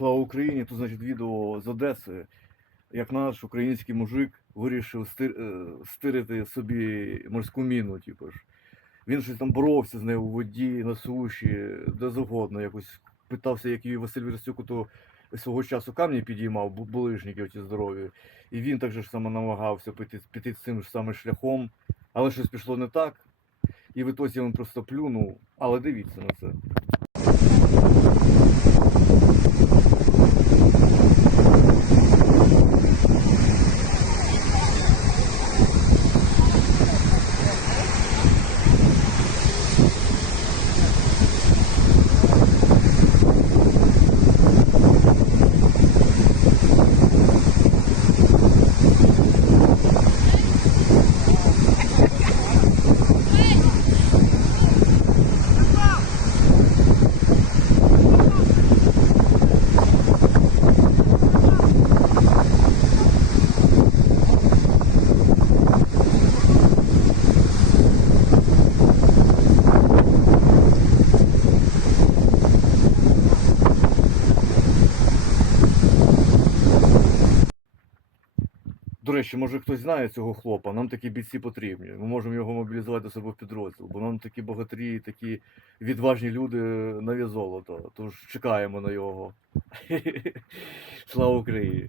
Слава Україні! Тут, значить, відео з Одеси, як наш український мужик вирішив е, стирити собі морську міну, типу ж. Він щось там боровся з нею у воді, на суші, де завгодно. Якось питався, як і Василь Верстюк, то свого часу камні підіймав, бу- булижники оті здорові. І він так же ж само намагався піти, піти цим ж самим шляхом, але щось пішло не так. І в ітоці він просто плюнув. Але дивіться на це. До речі, може хтось знає цього хлопа, нам такі бійці потрібні. Ми можемо його мобілізувати до себе в підрозділ, бо нам такі богатирі, такі відважні люди на золото. Тож чекаємо на його. Слава Україні!